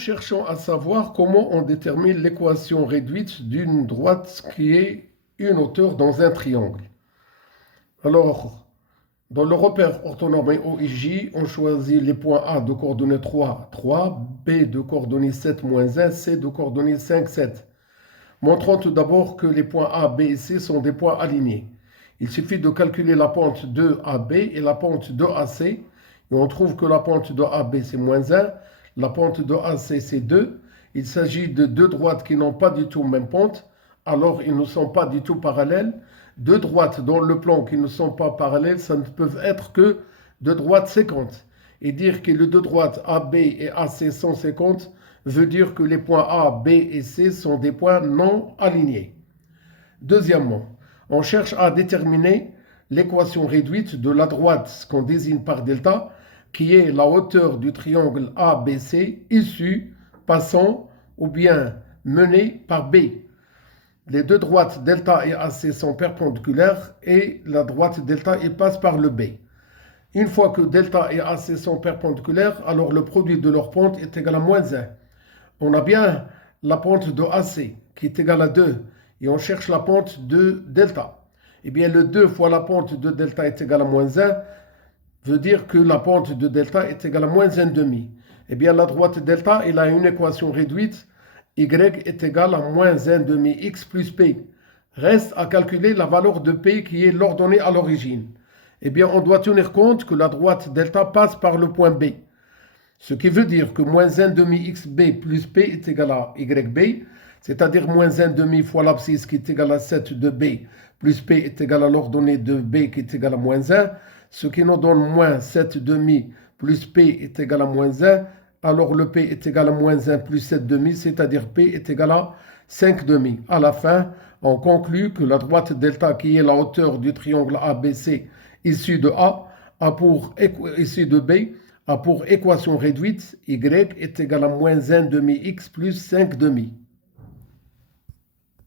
Cherchons à savoir comment on détermine l'équation réduite d'une droite qui est une hauteur dans un triangle. Alors, dans le repère orthonormé OIJ, on choisit les points A de coordonnées 3, 3, B de coordonnées 7, moins 1, C de coordonnées 5, 7. Montrons tout d'abord que les points A, B et C sont des points alignés. Il suffit de calculer la pente de AB et la pente de AC. Et on trouve que la pente de AB c'est moins 1, la pente de AC c'est 2. Il s'agit de deux droites qui n'ont pas du tout même pente, alors ils ne sont pas du tout parallèles. Deux droites dans le plan qui ne sont pas parallèles, ça ne peuvent être que deux droites séquentes. Et dire que les deux droites AB et AC sont séquentes veut dire que les points A, B et C sont des points non alignés. Deuxièmement, on cherche à déterminer l'équation réduite de la droite qu'on désigne par delta, qui est la hauteur du triangle ABC issue, passant ou bien menée par B. Les deux droites delta et AC sont perpendiculaires et la droite delta passe par le B. Une fois que delta et AC sont perpendiculaires, alors le produit de leur pente est égal à moins 1. On a bien la pente de AC qui est égale à 2 et on cherche la pente de delta. Eh bien, le 2 fois la pente de delta est égal à moins 1 veut dire que la pente de delta est égale à moins 1 demi. Eh bien, la droite delta, elle a une équation réduite. Y est égal à moins 1 demi x plus p. Reste à calculer la valeur de p qui est l'ordonnée à l'origine. Eh bien, on doit tenir compte que la droite delta passe par le point B. Ce qui veut dire que moins 1 demi xb plus p est égal à yb, c'est-à-dire moins 1 demi fois l'abscisse qui est égal à 7 de b, plus p est égal à l'ordonnée de b qui est égal à moins 1, ce qui nous donne moins 7 demi plus p est égal à moins 1, alors le p est égal à moins 1 plus 7 demi, c'est-à-dire p est égal à 5 demi. À la fin, on conclut que la droite delta, qui est la hauteur du triangle ABC issue de A, issue de B, a pour équation réduite y est égal à moins 1 demi x plus 5 demi.